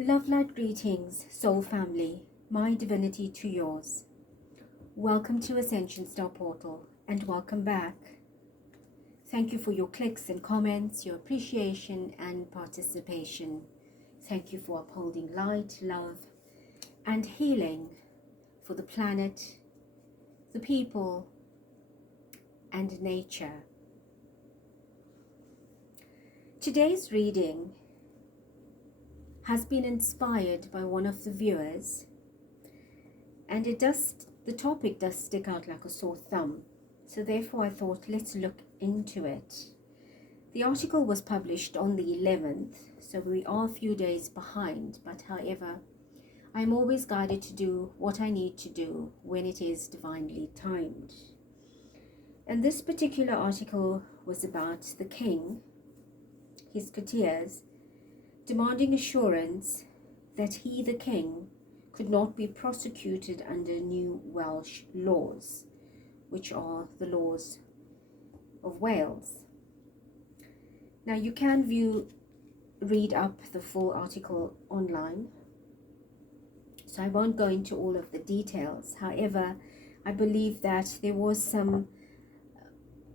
Love light greetings, soul family, my divinity to yours. Welcome to Ascension Star Portal and welcome back. Thank you for your clicks and comments, your appreciation and participation. Thank you for upholding light, love and healing for the planet, the people and nature. Today's reading has been inspired by one of the viewers, and the topic does stick out like a sore thumb, so therefore I thought let's look into it. The article was published on the 11th, so we are a few days behind, but however I'm always guided to do what I need to do when it is divinely timed. And this particular article was about the king, his courtiers, demanding assurance that he, the king, could not be prosecuted under new Welsh laws, which are the laws of Wales. Now you can read up the full article online, so I won't go into all of the details. However, I believe that there was some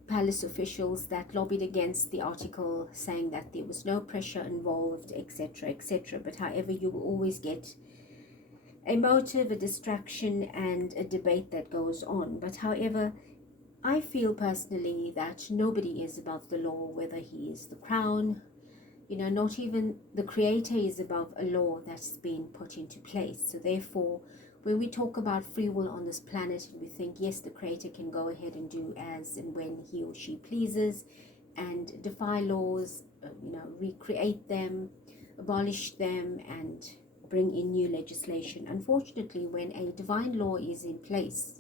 palace officials that lobbied against the article, saying that there was no pressure involved, etc., etc. But however, you will always get a motive, a distraction and a debate that goes on. But however, I feel personally that nobody is above the law, whether he is the crown, not even the creator is above a law that's been put into place. So therefore, when we talk about free will on this planet and we think, yes, the creator can go ahead and do as and when he or she pleases and defy laws, recreate them, abolish them and bring in new legislation. Unfortunately, when a divine law is in place,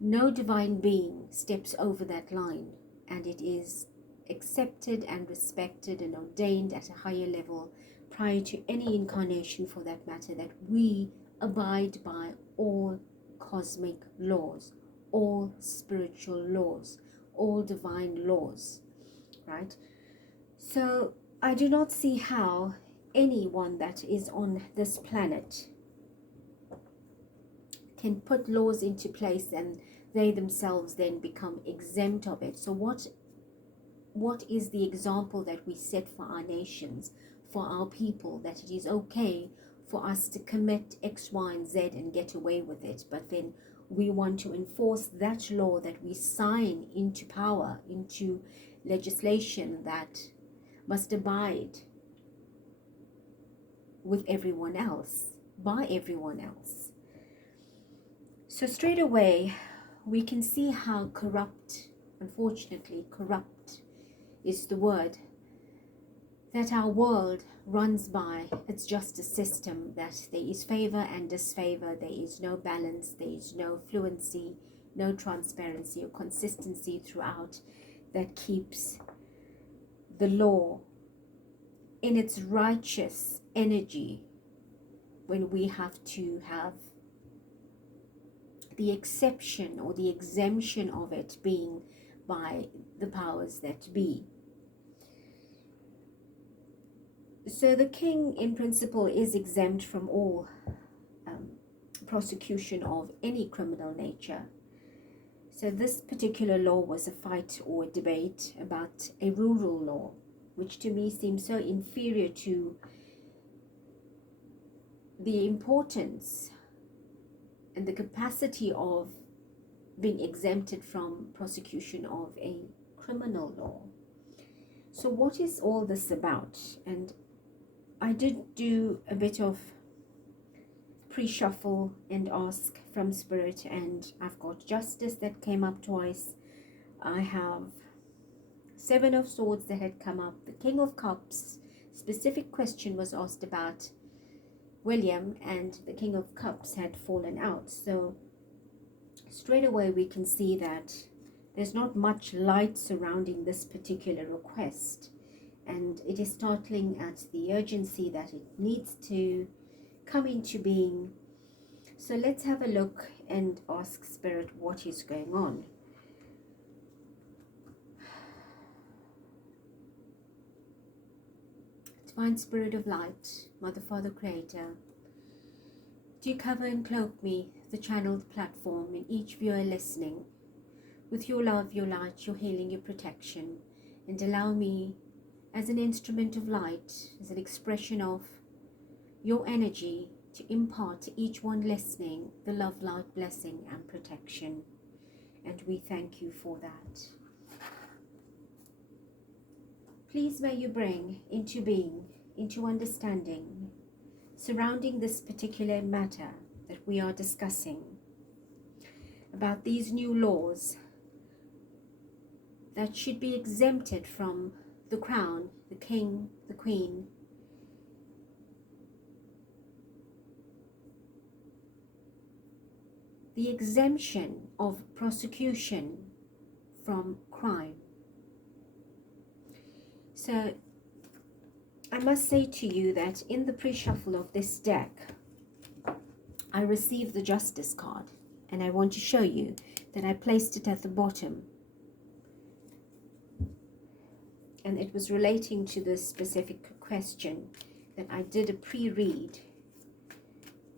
no divine being steps over that line, and it is accepted and respected and ordained at a higher level prior to any incarnation, for that matter, that we abide by all cosmic laws, all spiritual laws, all divine laws, right? So I do not see how anyone that is on this planet can put laws into place and they themselves then become exempt of it. So what is the example that we set for our nations, for our people, that it is okay for us to commit X, Y, and Z and get away with it, but then we want to enforce that law that we sign into power, into legislation that must abide with everyone else, by everyone else. So straight away, we can see how corrupt, unfortunately, corrupt is the word, that our world runs by. Its justice system, that there is favor and disfavor, there is no balance, there is no fluency, no transparency or consistency throughout, that keeps the law in its righteous energy, when we have to have the exception or the exemption of it being by the powers that be. So the king, in principle, is exempt from all prosecution of any criminal nature. So this particular law was a fight or a debate about a rural law, which to me seems so inferior to the importance and the capacity of being exempted from prosecution of a criminal law. So what is all this about? And I did do a bit of pre-shuffle and ask from Spirit, and I've got Justice that came up twice. I have Seven of Swords that had come up. The King of Cups, specific question was asked about William, and the King of Cups had fallen out. So straight away we can see that there's not much light surrounding this particular request. And it is startling at the urgency that it needs to come into being. So let's have a look and ask Spirit what is going on. Divine Spirit of Light, Mother, Father, Creator, do you cover and cloak me, the channeled platform, and each viewer listening, with your love, your light, your healing, your protection, and allow me, as an instrument of light, as an expression of your energy, to impart to each one listening the love, light, blessing, and protection. And we thank you for that. Please may you bring into being, into understanding, surrounding this particular matter that we are discussing, about these new laws that should be exempted from the crown, the king, the queen, the exemption of prosecution from crime. So I must say to you that in the pre-shuffle of this deck, I received the Justice card, and I want to show you that I placed it at the bottom, and it was relating to this specific question that I did a pre-read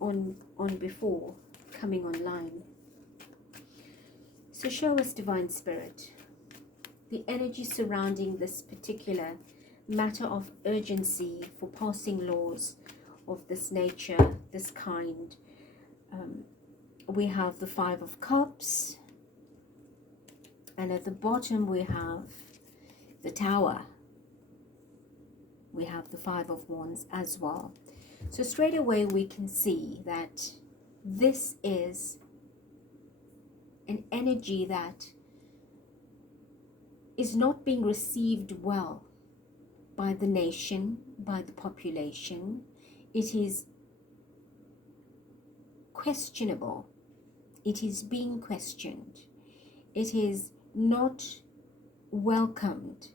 on before coming online. So show us, Divine Spirit, the energy surrounding this particular matter of urgency for passing laws of this nature, this kind. We have the Five of Cups, and at the bottom we have the Tower. We have the Five of Wands as well. So straight away we can see that this is an energy that is not being received well by the nation, by the population. It is questionable. It is being questioned. It is not welcomed.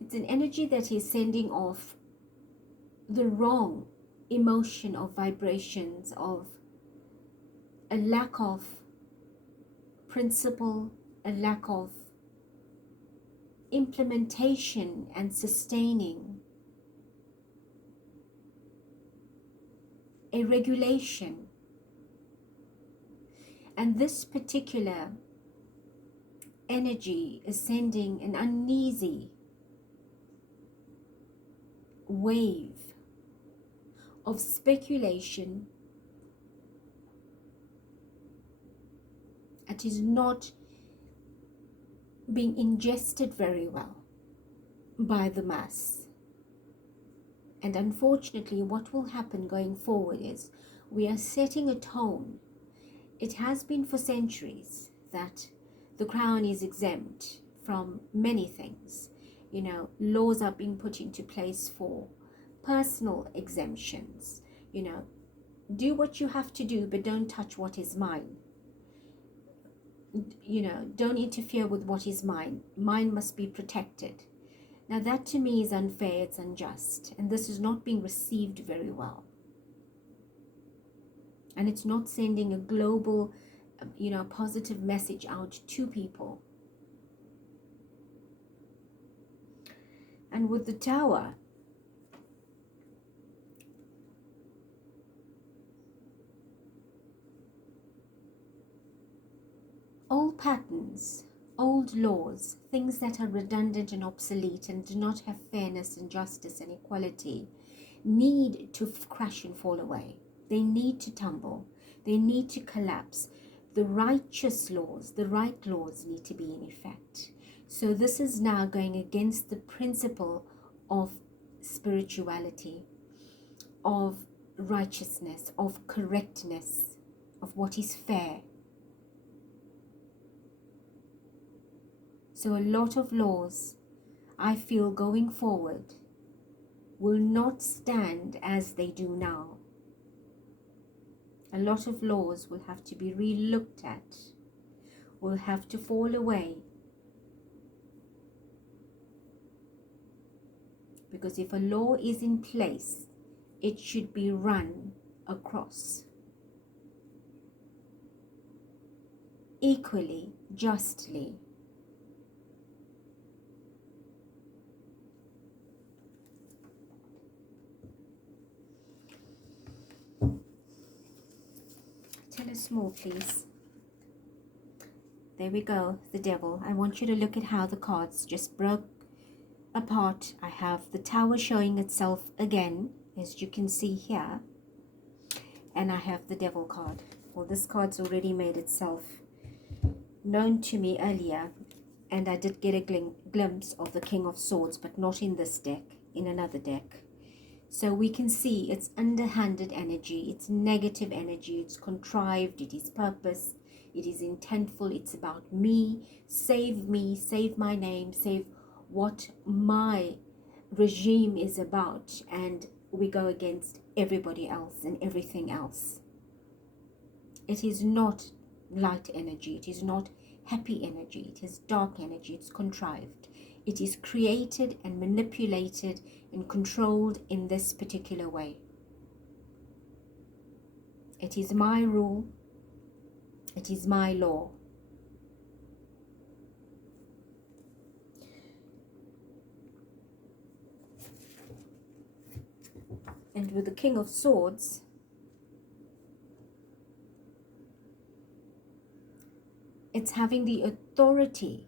It's an energy that is sending off the wrong emotion of vibrations, of a lack of principle, a lack of implementation and sustaining, a regulation. And this particular energy is sending an uneasy wave of speculation that is not being ingested very well by the mass. And unfortunately, what will happen going forward is we are setting a tone. It has been for centuries that the crown is exempt from many things. You know, laws are being put into place for personal exemptions. You know, do what you have to do, but don't touch what is mine. You know, don't interfere with what is mine. Mine must be protected. Now that to me is unfair, it's unjust, and this is not being received very well. And it's not sending a global, you know, positive message out to people. And with the Tower, old patterns, old laws, things that are redundant and obsolete and do not have fairness and justice and equality, need to crash and fall away. They need to tumble. They need to collapse. The righteous laws, the right laws need to be in effect. So this is now going against the principle of spirituality, of righteousness, of correctness, of what is fair. So a lot of laws, I feel, going forward will not stand as they do now. A lot of laws will have to be re-looked at, will have to fall away. Because if a law is in place, it should be run across equally, justly. Close more, please. There we go, the Devil. I want you to look at how the cards just broke apart. I have the Tower showing itself again, as you can see here. And I have the Devil card. Well, this card's already made itself known to me earlier. And I did get a glimpse of the King of Swords, but not in this deck, in another deck. So we can see it's underhanded energy, it's negative energy, it's contrived, it is purpose, it is intentful, it's about me, save my name, save what my regime is about, and we go against everybody else and everything else. It is not light energy, it is not happy energy, it is dark energy, it's contrived. It is created and manipulated and controlled in this particular way. It is my rule, it is my law. And with the King of Swords, it's having the authority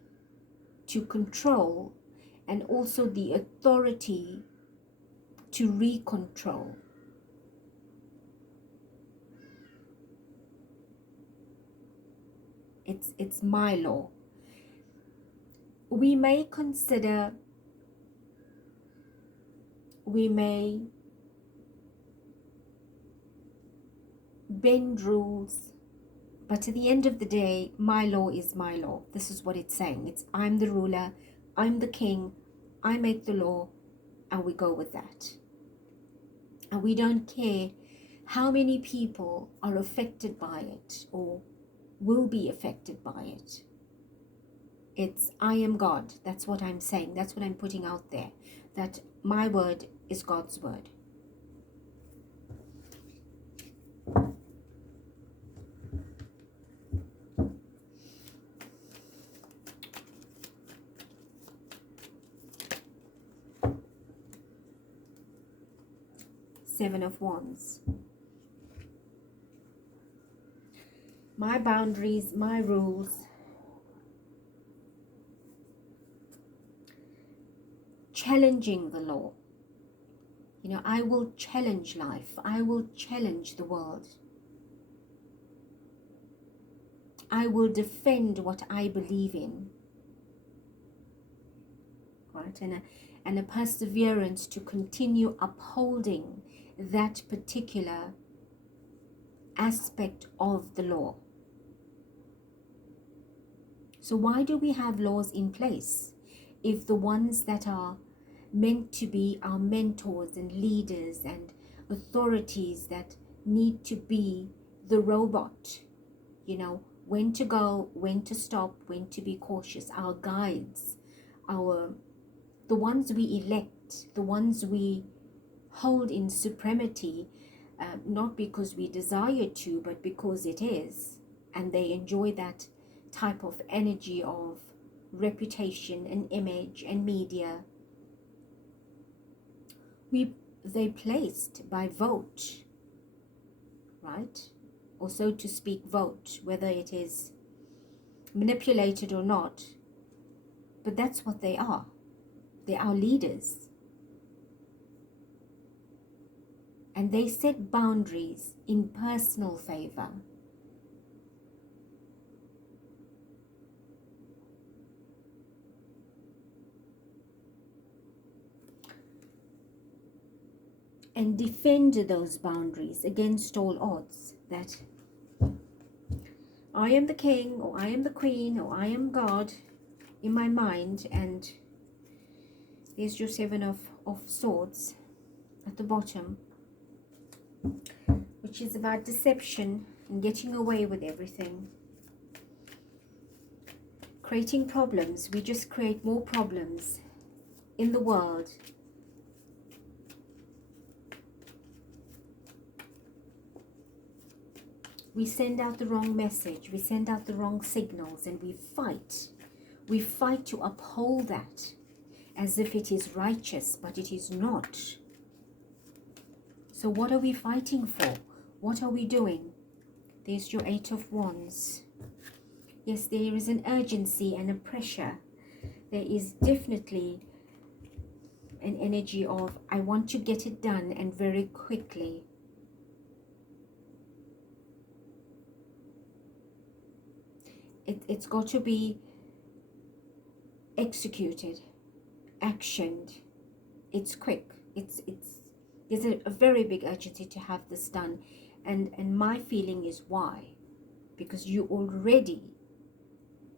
to control and also the authority to recontrol. It's my law. We may consider, we may bend rules, but at the end of the day, my law is my law. This is what it's saying. It's I'm the ruler, I'm the king, I make the law, and we go with that. And we don't care how many people are affected by it or will be affected by it. It's I am God. That's what I'm saying. That's what I'm putting out there. That my word is God's word. Seven of Wands. My boundaries, my rules. Challenging the law. You know, I will challenge life. I will challenge the world. I will defend what I believe in. Right? And a perseverance to continue upholding that particular aspect of the law. So why do we have laws in place if the ones that are meant to be our mentors and leaders and authorities that need to be the robot, you know, when to go, when to stop, when to be cautious, our guides, the ones we elect, the ones we hold in supremacy, not because we desire to, but because it is, and they enjoy that type of energy of reputation and image and media. They placed by vote, right? Or so to speak, vote, whether it is manipulated or not, but that's what they are. They are leaders. And they set boundaries in personal favor. And defend those boundaries against all odds, that I am the king, or I am the queen, or I am God in my mind. And there's your Seven of Swords at the bottom, which is about deception and getting away with everything. Creating problems. We just create more problems in the world. We send out the wrong message, we send out the wrong signals, and we fight. We fight to uphold that as if it is righteous, but it is not. So what are we fighting for? What are we doing? There's your Eight of Wands. Yes, there is an urgency and a pressure. There is definitely an energy of, I want to get it done and very quickly. It's got to be executed, actioned. It's quick. There's a very big urgency to have this done. And my feeling is why? Because you already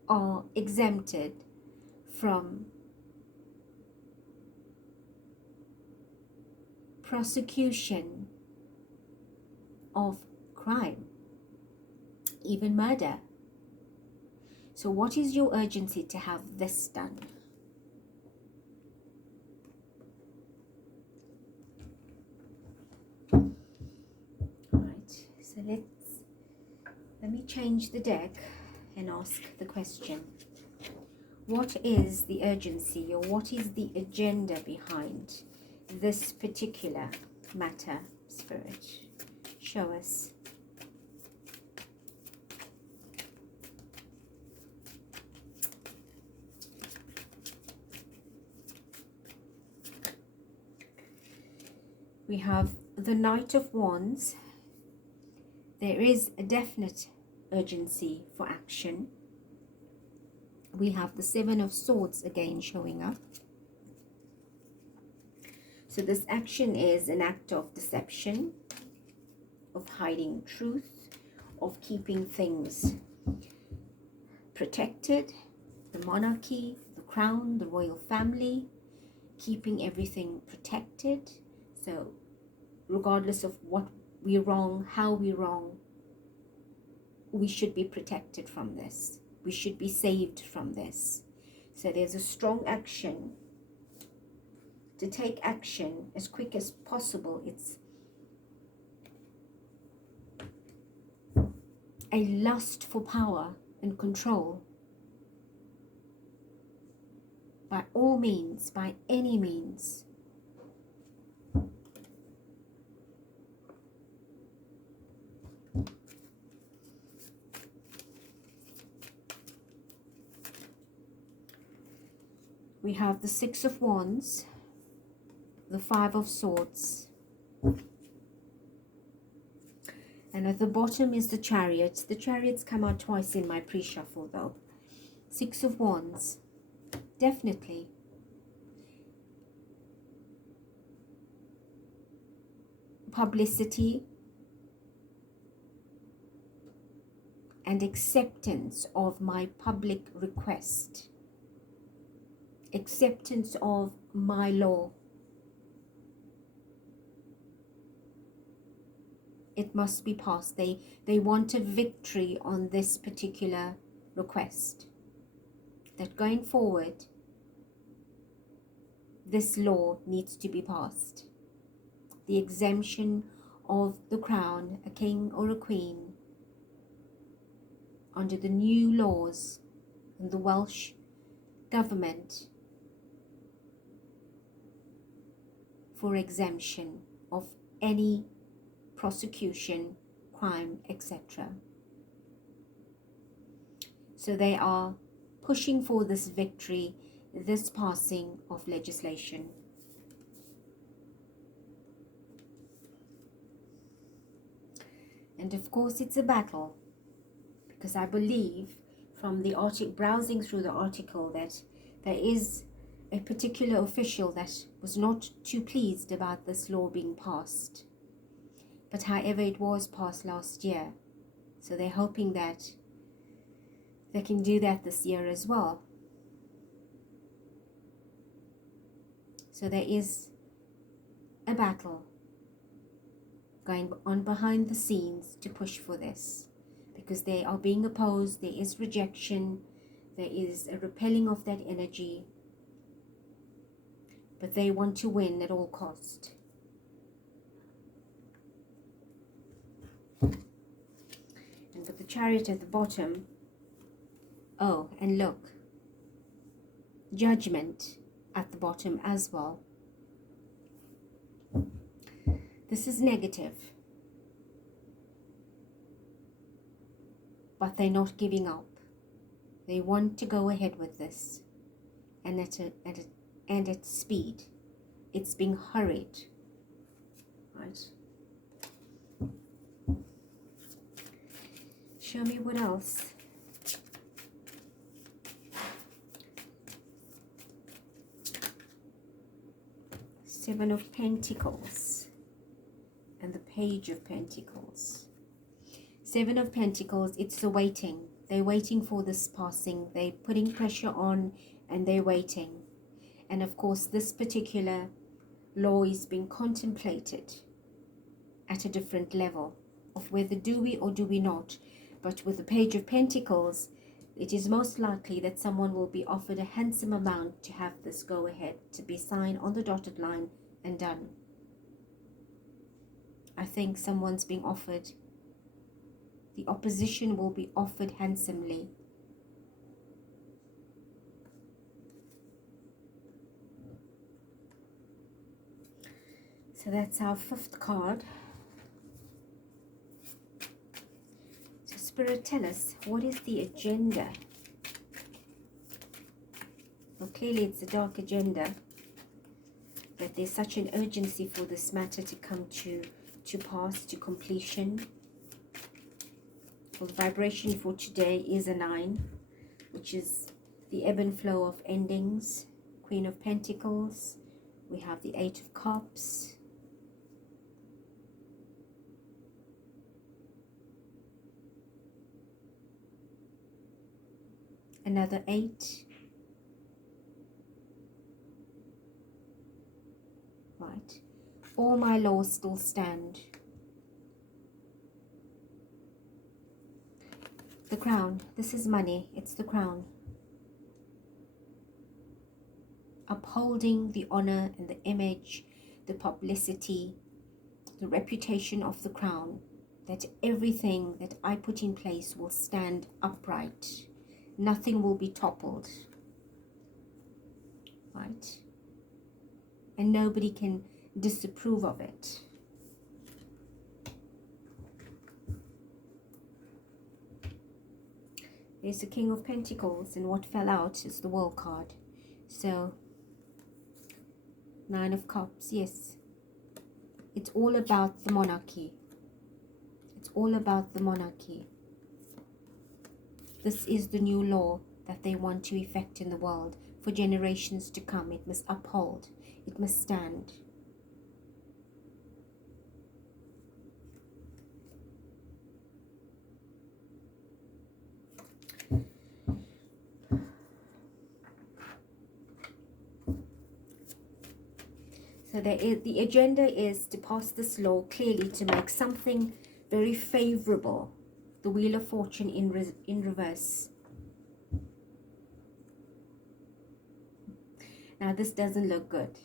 are exempted from prosecution of crime, even murder. So what is your urgency to have this done? Alright, so let me change the deck and ask the question. What is the urgency, or what is the agenda behind this particular matter, Spirit? Show us. We have the Knight of Wands. There is a definite urgency for action. We have the Seven of Swords again showing up. So this action is an act of deception, of hiding truth, of keeping things protected. The monarchy, the crown, the royal family, keeping everything protected. So regardless of what we're wrong, how we're wrong, we should be protected from this. We should be saved from this. So there's a strong action to take action as quick as possible. It's a lust for power and control. By all means, by any means. We have the Six of Wands, the Five of Swords, and at the bottom is the Chariots. The Chariots come out twice in my pre-shuffle though. Six of Wands, definitely. Publicity and acceptance of my public request. Acceptance of my law. It must be passed. They want a victory on this particular request. That going forward, this law needs to be passed. The exemption of the crown, a king or a queen, under the new laws in the Welsh government for exemption of any prosecution, crime, etc. So they are pushing for this victory, this passing of legislation. And of course it's a battle, because I believe from the article, browsing through the article, that there is a particular official that was not too pleased about this law being passed. But however, it was passed last year. So they're hoping that they can do that this year as well. So there is a battle going on behind the scenes to push for this, because they are being opposed. There is rejection, there is a repelling of that energy, but they want to win at all cost. And with the Chariot at the bottom, oh, and look, Judgment at the bottom as well. This is negative. but they're not giving up. They want to go ahead with this, and at speed. It's being hurried, right? Show me what else. Seven of Pentacles and the Page of Pentacles. Seven of Pentacles, it's the waiting. They're waiting for this passing. They're putting pressure on and they're waiting. And of course, this particular law is being contemplated at a different level of whether do we or do we not. But with the Page of Pentacles, it is most likely that someone will be offered a handsome amount to have this go ahead, to be signed on the dotted line and done. I think someone's being offered, the opposition will be offered handsomely. So that's our fifth card. So Spirit, tell us, what is the agenda? Well, clearly it's a dark agenda, that there's such an urgency for this matter to come to pass, to completion. Well, the vibration for today is a 9, which is the ebb and flow of endings. Queen of Pentacles. We have the 8 of Cups. Another 8. Right. All my laws still stand. The Crown. This is money. It's the Crown. Upholding the honor and the image, the publicity, the reputation of the Crown. That everything that I put in place will stand upright. Nothing will be toppled. Right? And nobody can disapprove of it. There's the King of Pentacles, and what fell out is the World card. So, 9 of Cups, yes. It's all about the monarchy. It's all about the monarchy. This is the new law that they want to effect in the world for generations to come. It must uphold. It must stand. So the agenda is to pass this law clearly to make something very favorable. The Wheel of Fortune in reverse. Now this doesn't look good,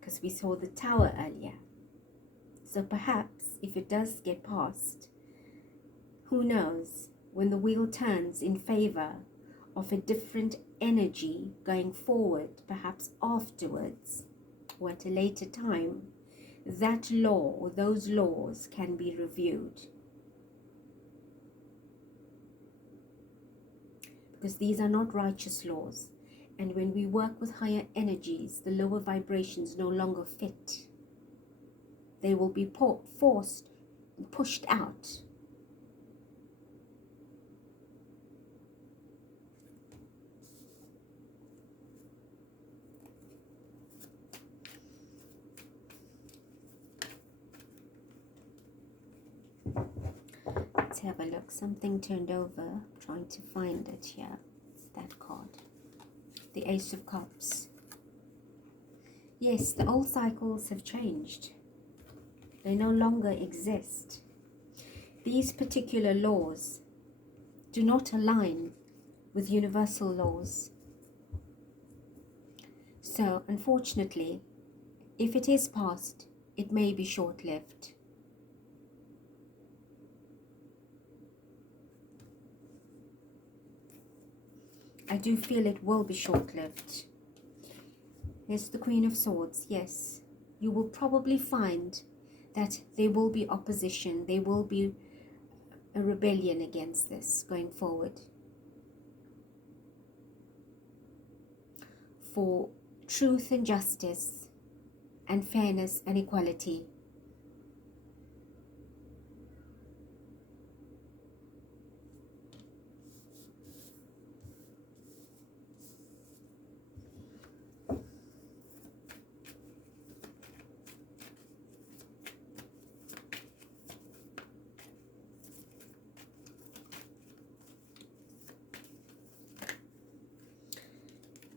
because we saw the Tower earlier. So perhaps if it does get passed, who knows, when the wheel turns in favor of a different energy going forward, perhaps afterwards or at a later time, that law or those laws can be reviewed. Because these are not righteous laws. And when we work with higher energies, the lower vibrations no longer fit. They will be forced and pushed out. Let's have a look. Something turned over. I'm trying to find it here. It's that card. The Ace of Cups. Yes, the old cycles have changed. They no longer exist. These particular laws do not align with universal laws. So, unfortunately, if it is passed, it may be short-lived. I do feel it will be short-lived. Here's the Queen of Swords. Yes, you will probably find that there will be opposition. There will be a rebellion against this going forward. For truth and justice and fairness and equality.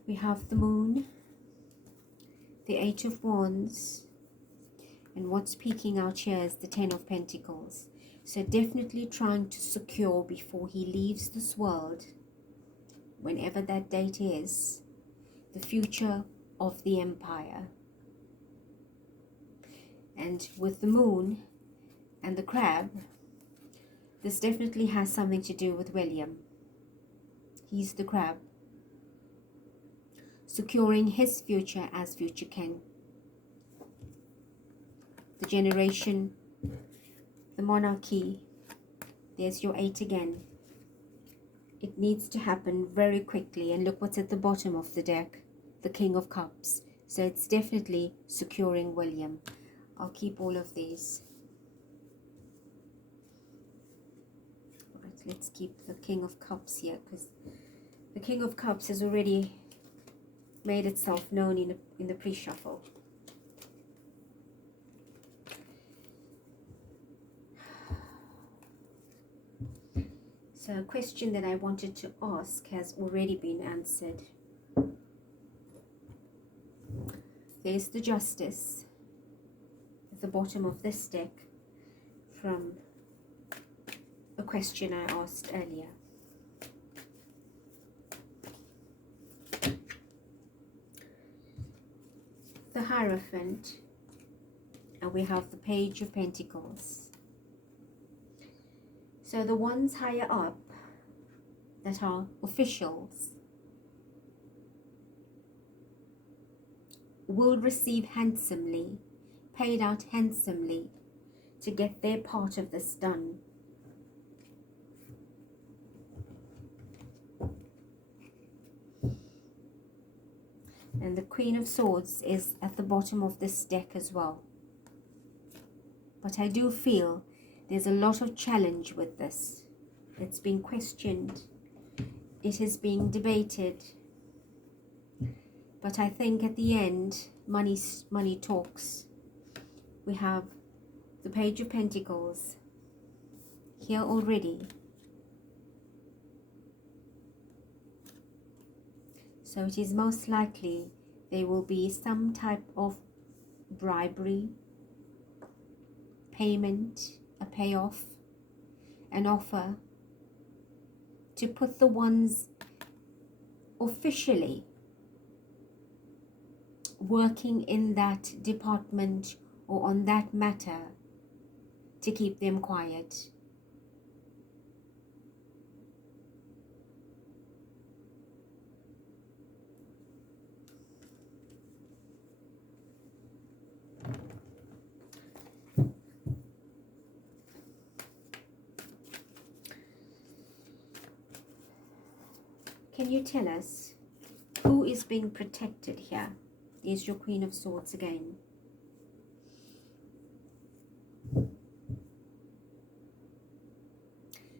We have the moon, the Eight of Wands, and what's peeking out here is the Ten of Pentacles. So definitely trying to secure before he leaves this world, whenever that date is, the future of the empire. And with the moon and the crab, this definitely has something to do with William. He's the crab, securing his future as future king. The generation, the monarchy, there's your 8 again. It needs to happen very quickly, and look what's at the bottom of the deck, the King of Cups. So it's definitely securing William. I'll keep all of these. Right, let's keep the King of Cups here, because the King of Cups has already made itself known in the pre-shuffle. So a question that I wanted to ask has already been answered. There's the Justice at the bottom of this deck from a question I asked earlier. The Hierophant, and we have the Page of Pentacles. So the ones higher up that are officials will receive handsomely, paid out handsomely to get their part of this done. And the Queen of Swords is at the bottom of this deck as well. But I do feel there's a lot of challenge with this. It's being questioned. It is being debated. But I think at the end, money talks. We have the Page of Pentacles here already. So it is most likely there will be some type of bribery, payment, a payoff, an offer to put the ones officially working in that department or on that matter to keep them quiet. Can you tell us who is being protected here? Is your Queen of Swords again.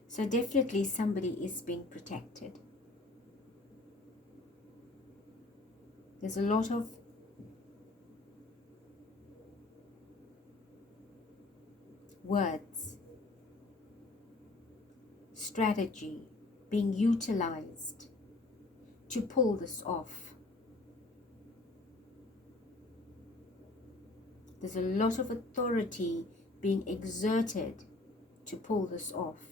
So definitely somebody is being protected. There's a lot of words, strategy being utilized to pull this off. There's a lot of authority being exerted to pull this off.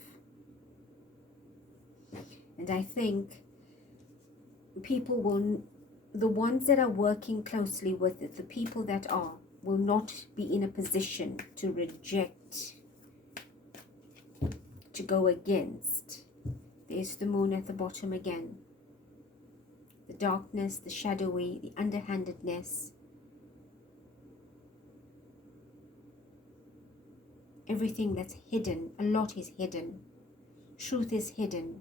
And I think people will, the ones that are working closely with it, the people that are, will not be in a position to reject, to go against. There's the moon at the bottom again. The darkness, the shadowy, the underhandedness. Everything that's hidden, a lot is hidden. Truth is hidden.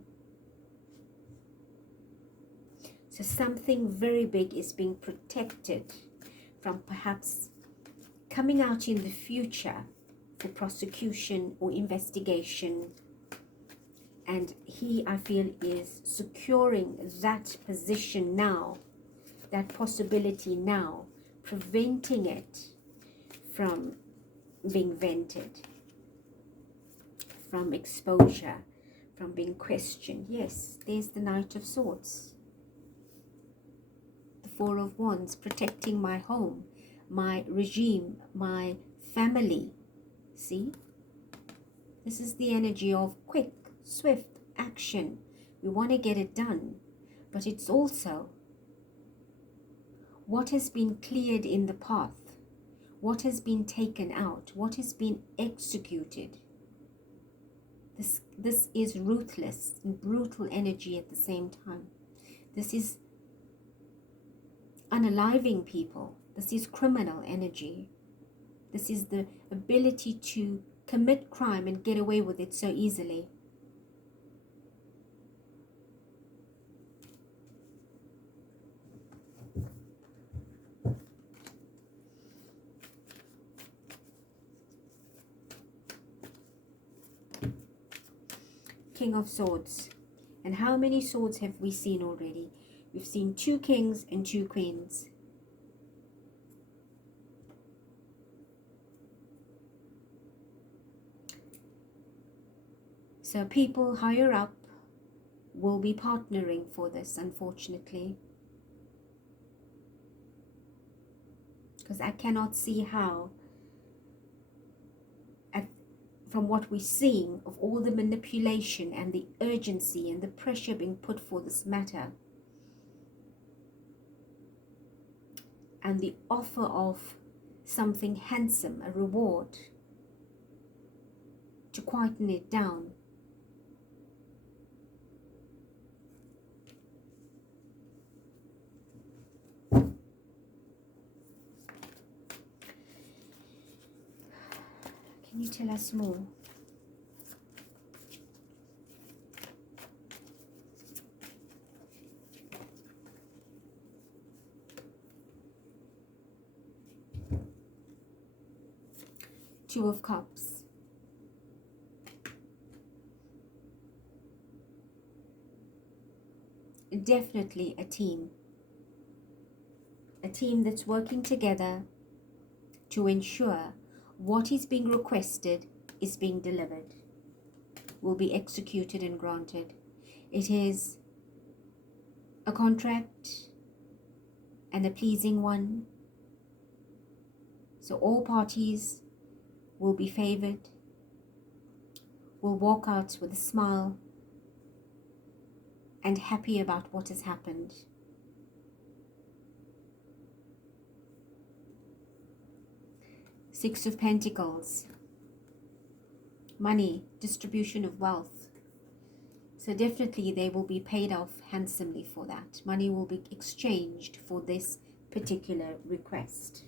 So something very big is being protected from perhaps coming out in the future for prosecution or investigation. And he, I feel, is securing that position now, that possibility now, preventing it from being vented, from exposure, from being questioned. Yes, there's the Knight of Swords. The Four of Wands, protecting my home, my regime, my family. See? This is the energy of quick, swift action. We want to get it done. But it's also what has been cleared in the path, what has been taken out, what has been executed. This is ruthless and brutal energy at the same time. This is unaliving people. This is criminal energy. This is the ability to commit crime and get away with it so easily. King of Swords. And how many swords have we seen already? We've seen 2 kings and 2 queens. So people higher up will be partnering for this, unfortunately. Because I cannot see how, from what we're seeing of all the manipulation and the urgency and the pressure being put for this matter, and the offer of something handsome, a reward, to quieten it down. Can you tell us more? Two of Cups. Definitely a team. A team that's working together to ensure what is being requested is being delivered, will be executed and granted. It is a contract and a pleasing one. So all parties will be favored, will walk out with a smile and happy about what has happened. Six of Pentacles. Money, distribution of wealth. So definitely they will be paid off handsomely for that. Money will be exchanged for this particular request.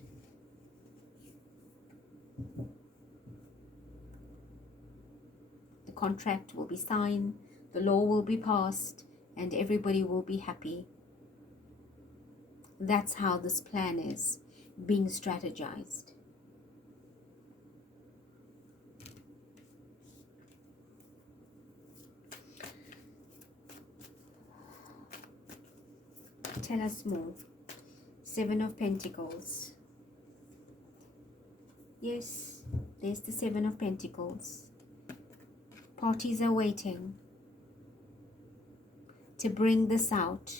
The contract will be signed, the law will be passed, and everybody will be happy. That's how this plan is being strategized. Tell us more. Seven of Pentacles. Yes, there's the Seven of Pentacles. Parties are waiting to bring this out,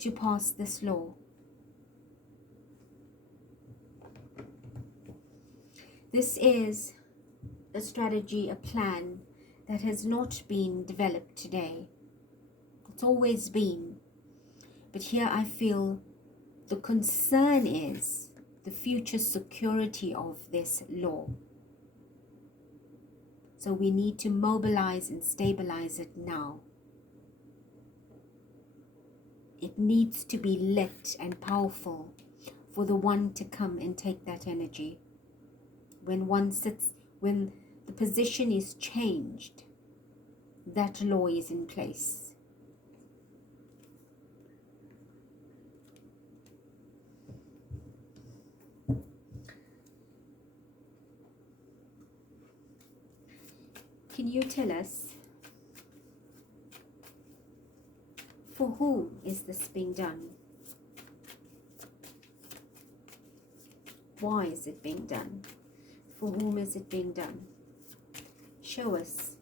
to pass this law. This is a strategy, a plan that has not been developed today. It's always been. But here I feel the concern is the future security of this law. So we need to mobilize and stabilize it now. It needs to be lit and powerful for the one to come and take that energy. When one sits, when The position is changed. That law is in place. Can you tell us, for whom is this being done? Why is it being done? For whom is it being done? Show us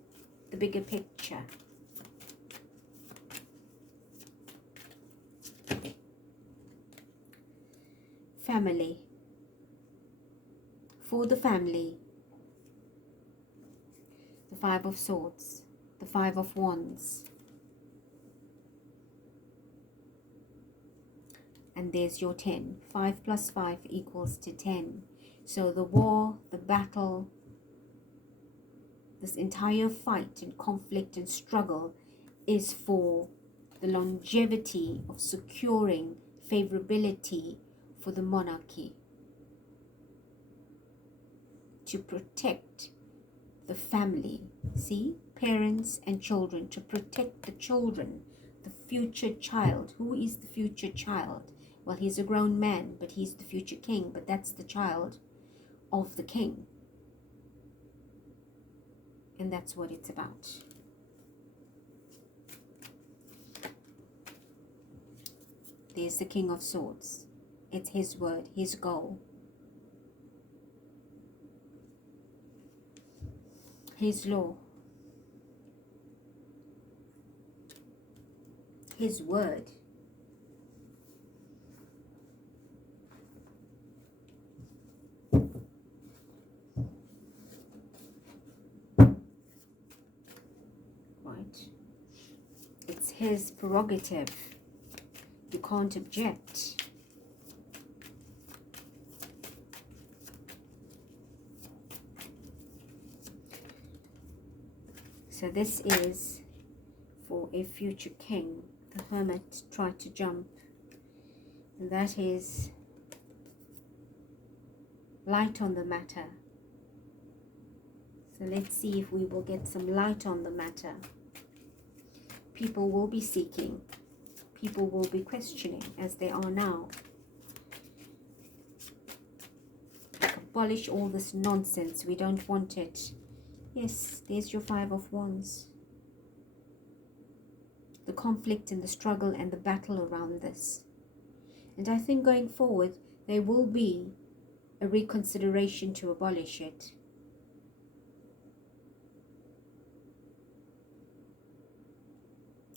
the bigger picture. Family. For the family. The Five of Swords. The Five of Wands. And there's your 10. 5 plus 5 equals to 10. So the war, the battle, this entire fight and conflict and struggle is for the longevity of securing favorability for the monarchy. To protect the family. See? Parents and children. To protect the children. The future child. Who is the future child? Well, he's a grown man, but he's the future king. But that's the child of the king. And that's what it's about. There's the King of Swords. It's his word, his goal. His law. His word. It's his prerogative. You can't object. So this is for a future king. The Hermit tried to jump. And that is light on the matter. So let's see if we will get some light on the matter. People will be seeking. People will be questioning, as they are now. Abolish all this nonsense. We don't want it. Yes, there's your Five of Wands. The conflict and the struggle and the battle around this. And I think going forward, there will be a reconsideration to abolish it.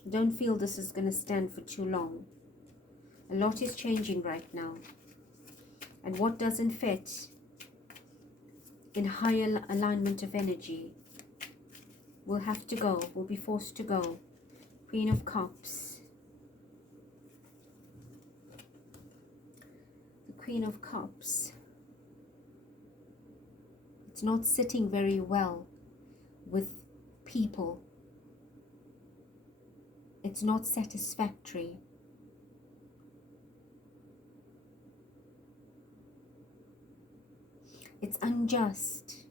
Don't feel this is going to stand for too long. A lot is changing right now. And what doesn't fit in higher alignment of energy will have to go, will be forced to go. Queen of Cups. The Queen of Cups. It's not sitting very well with people. It's not satisfactory. It's unjust.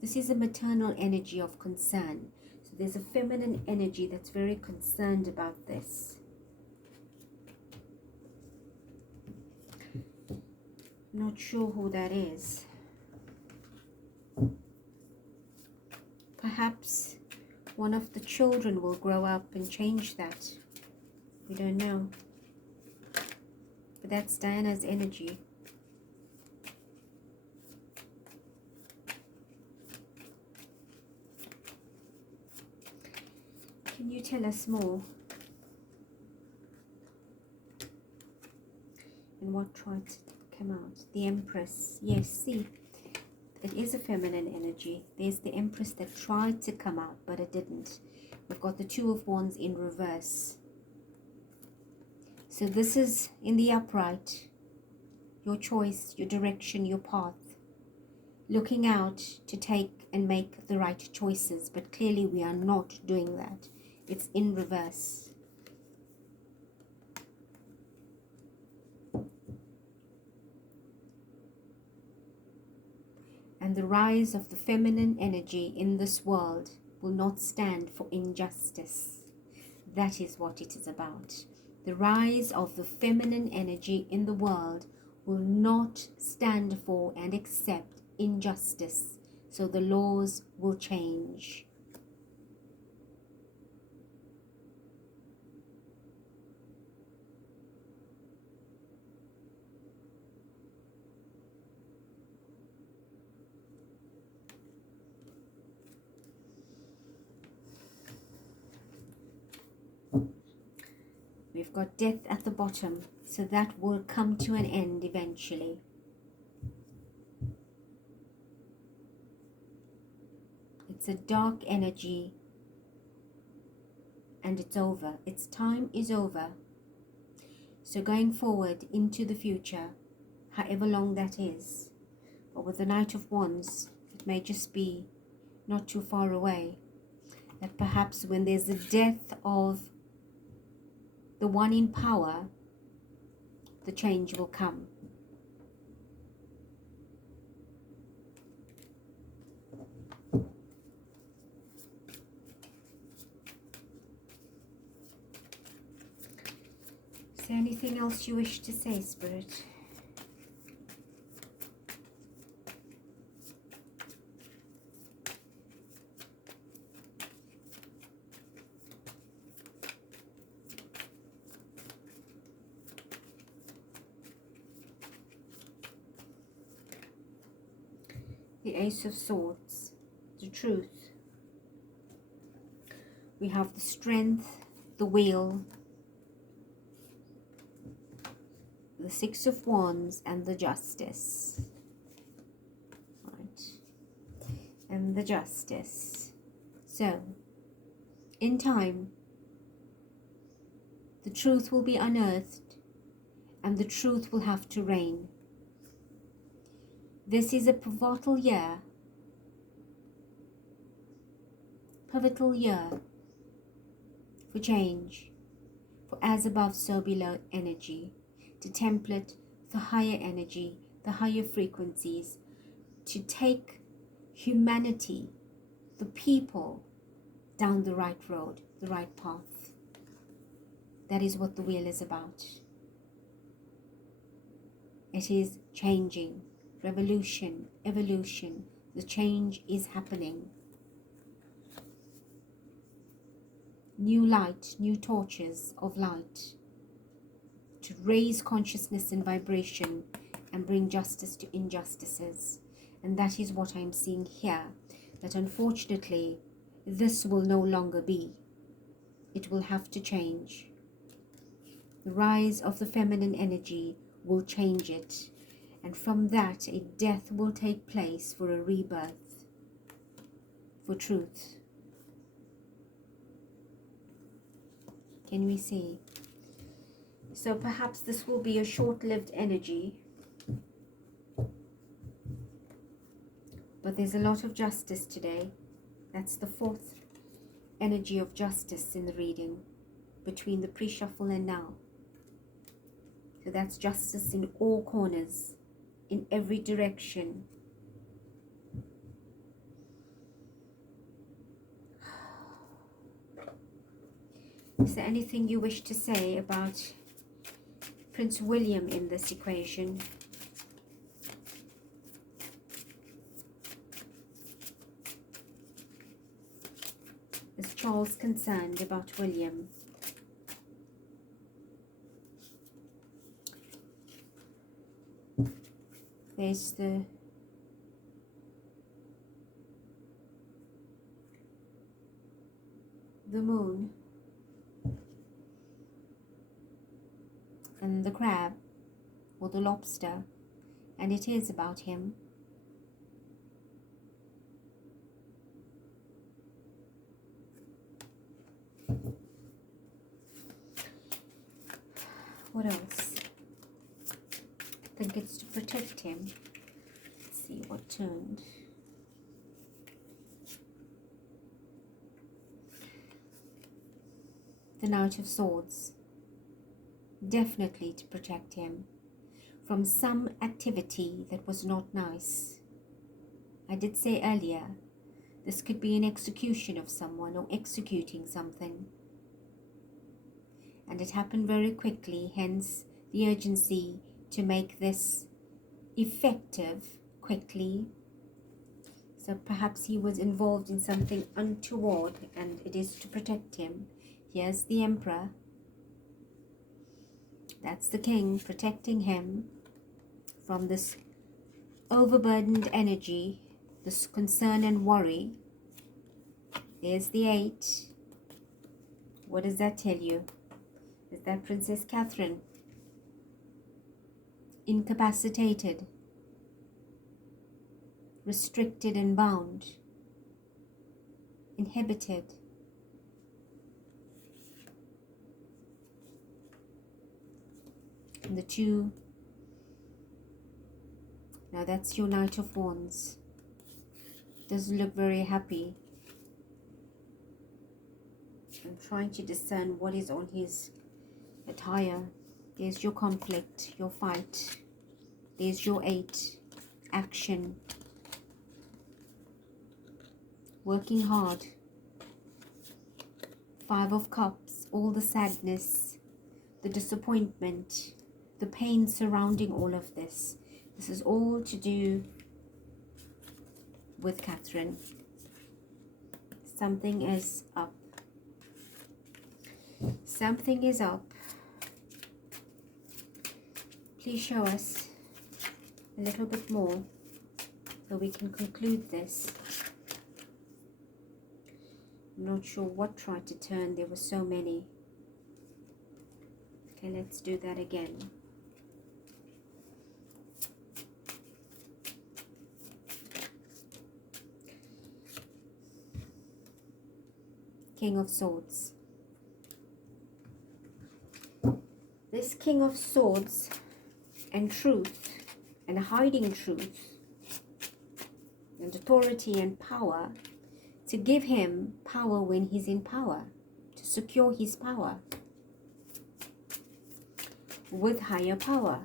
This is a maternal energy of concern. So there's a feminine energy that's very concerned about this. Not sure who that is. Perhaps one of the children will grow up and change that. We don't know. But that's Diana's energy. Can you tell us more? And what tried to come out? The Empress. Yes, see. It is a feminine energy. There's the Empress that tried to come out, but it didn't. We've got the Two of Wands in reverse. So this is in the upright. Your choice, your direction, your path. Looking out to take and make the right choices. But clearly we are not doing that. It's in reverse. And the rise of the feminine energy in this world will not stand for injustice. That is what it is about. The rise of the feminine energy in the world will not stand for and accept injustice. So the laws will change. We've got death at the bottom, so that will come to an end eventually. It's a dark energy, and it's over. Its time is over. So going forward into the future, however long that is, but with the Knight of Wands, it may just be not too far away. That perhaps when there's the death of the one in power, the change will come. Is there anything else you wish to say, Spirit? The Ace of Swords, the truth. We have the strength, the will, the Six of Wands, and the Justice. Right. And the Justice. So, in time, the truth will be unearthed, and the truth will have to reign. This is a pivotal year for change, for as above so below energy, to template the higher energy, the higher frequencies, to take humanity, the people, down the right road, the right path. That is what the wheel is about. It is changing. Revolution, evolution, the change is happening. New light, new torches of light to raise consciousness and vibration and bring justice to injustices. And that is what I'm seeing here, that unfortunately this will no longer be. It will have to change. The rise of the feminine energy will change it. And from that, a death will take place for a rebirth, for truth. Can we see? So perhaps this will be a short-lived energy, but there's a lot of justice today. That's the fourth energy of justice in the reading, between the pre-shuffle and now. So that's justice in all corners, in every direction. Is there anything you wish to say about Prince William in this equation? Is Charles concerned about William? There's the moon and the crab or the lobster, and it is about him. What else? I think it's to protect him. Let's see what turned. The Knight of Swords. Definitely to protect him from some activity that was not nice. I did say earlier, this could be an execution of someone or executing something. And it happened very quickly, hence the urgency to make this effective quickly. So perhaps he was involved in something untoward and it is to protect him. Here's the Emperor. That's the King protecting him from this overburdened energy, this concern and worry. There's the 8. What does that tell you? Is that Princess Catherine? Incapacitated, restricted and bound, inhibited. And the 2. Now that's your Knight of Wands. Doesn't look very happy. I'm trying to discern what is on his attire. There's your conflict, your fight. There's your 8. Action. Working hard. 5 of Cups. All the sadness, the disappointment, the pain surrounding all of this. This is all to do with Catherine. Something is up. Something is up. Please show us a little bit more so we can conclude this. I'm not sure what tried to turn. There were so many. Okay, let's do that again. King of Swords. This King of Swords and truth and hiding truth and authority and power, to give him power when he's in power, to secure his power with higher power.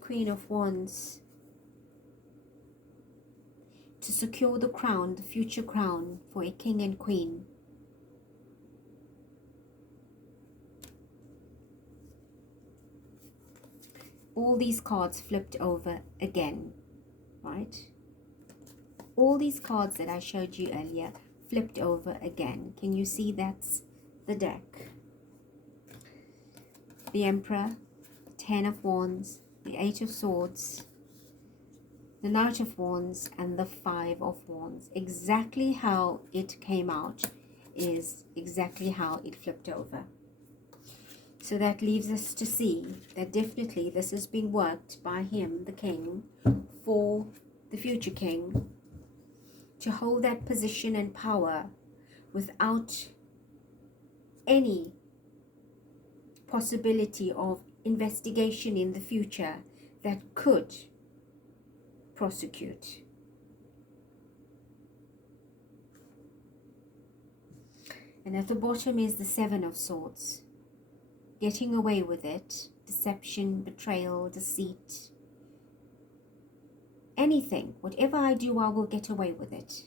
Queen of Wands, to secure the crown, the future crown for a king and queen. All these cards flipped over again, right? All these cards that I showed you earlier flipped over again. Can you see that's the deck? The Emperor, 10 of Wands, the 8 of Swords, the Knight of Wands, and the 5 of Wands. Exactly how it came out is exactly how it flipped over. So that leaves us to see that definitely this is being worked by him, the king, for the future king, to hold that position and power without any possibility of investigation in the future that could prosecute. And at the bottom is the 7 of Swords. Getting away with it. Deception, betrayal, deceit. Anything. Whatever I do, I will get away with it.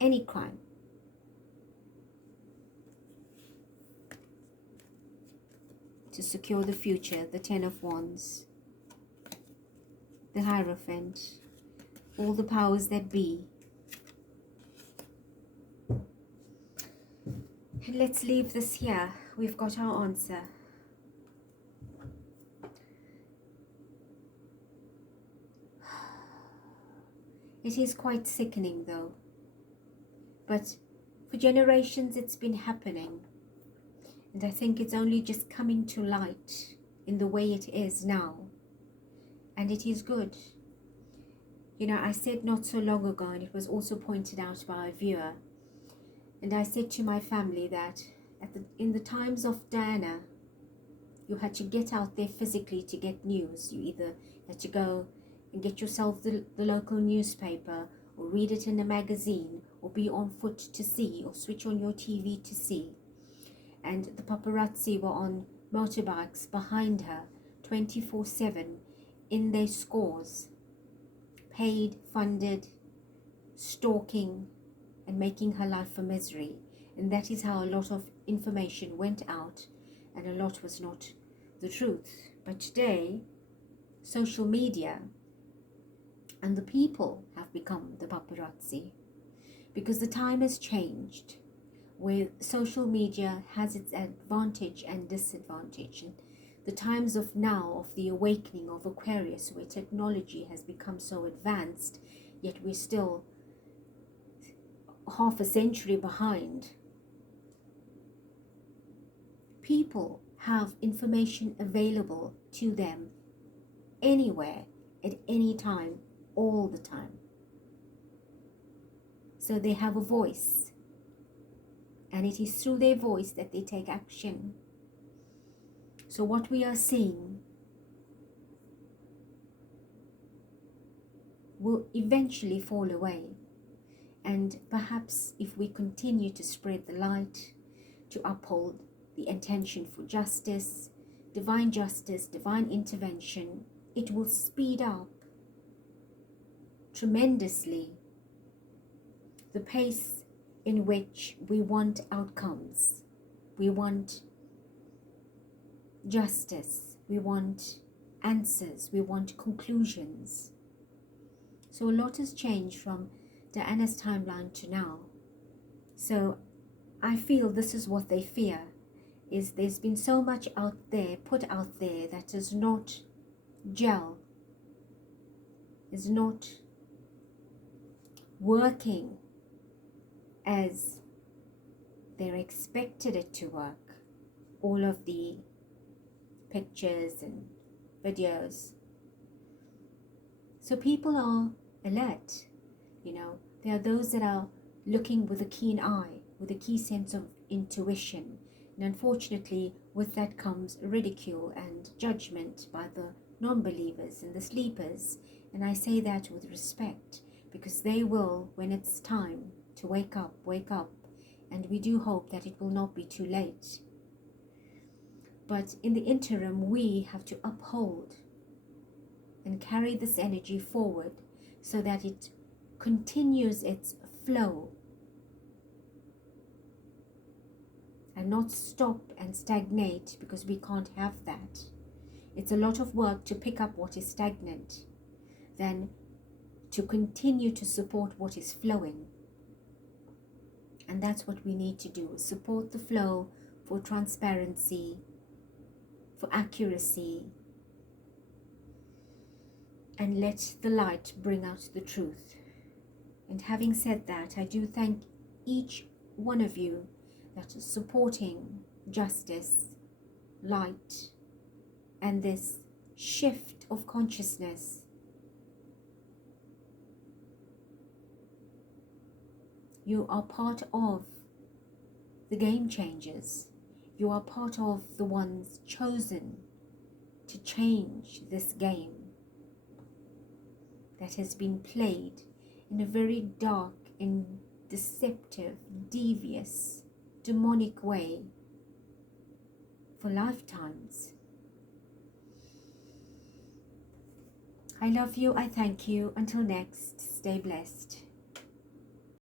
Any crime. To secure the future, the 10 of Wands. The Hierophant. All the powers that be. And let's leave this here. We've got our answer. It is quite sickening though. But for generations it's been happening. And I think it's only just coming to light in the way it is now. And it is good. You know, I said not so long ago, and it was also pointed out by a viewer, and I said to my family that in the times of Diana, you had to get out there physically to get news. You either had to go and get yourself the local newspaper, or read it in a magazine, or be on foot to see, or switch on your TV to see. And the paparazzi were on motorbikes behind her 24/7 in their scores, paid, funded, stalking, and making her life a misery. And that is how a lot of information went out, and a lot was not the truth. But today, social media and the people have become the paparazzi, because the time has changed, where social media has its advantage and disadvantage. And the times of now, of the awakening of Aquarius, where technology has become so advanced, yet we're still half a century behind. People have information available to them anywhere, at any time, all the time. So they have a voice, and it is through their voice that they take action. So what we are seeing will eventually fall away. And perhaps if we continue to spread the light, to uphold the intention for justice, divine intervention, it will speed up tremendously the pace in which we want outcomes. We want justice, we want answers, we want conclusions. So a lot has changed from Diana's timeline to now. So I feel this is what they fear, is there's been so much out there, put out there, that does not gel, is not working as they're expected it to work. All of the pictures and videos. So people are alert, there are those that are looking with a keen eye, with a key sense of intuition. And unfortunately, with that comes ridicule and judgment by the non-believers and the sleepers. And I say that with respect, because they will, when it's time to wake up. And we do hope that it will not be too late. But in the interim, we have to uphold and carry this energy forward so that it continues its flow and not stop and stagnate, because we can't have that. It's a lot of work to pick up what is stagnant than to continue to support what is flowing. And that's what we need to do, support the flow for transparency, for accuracy, and let the light bring out the truth. And having said that, I do thank each one of you that is supporting justice, light, and this shift of consciousness. You are part of the game changers. You are part of the ones chosen to change this game that has been played in a very dark and deceptive, devious, demonic way for lifetimes. I love you. I thank you. Until next, stay blessed.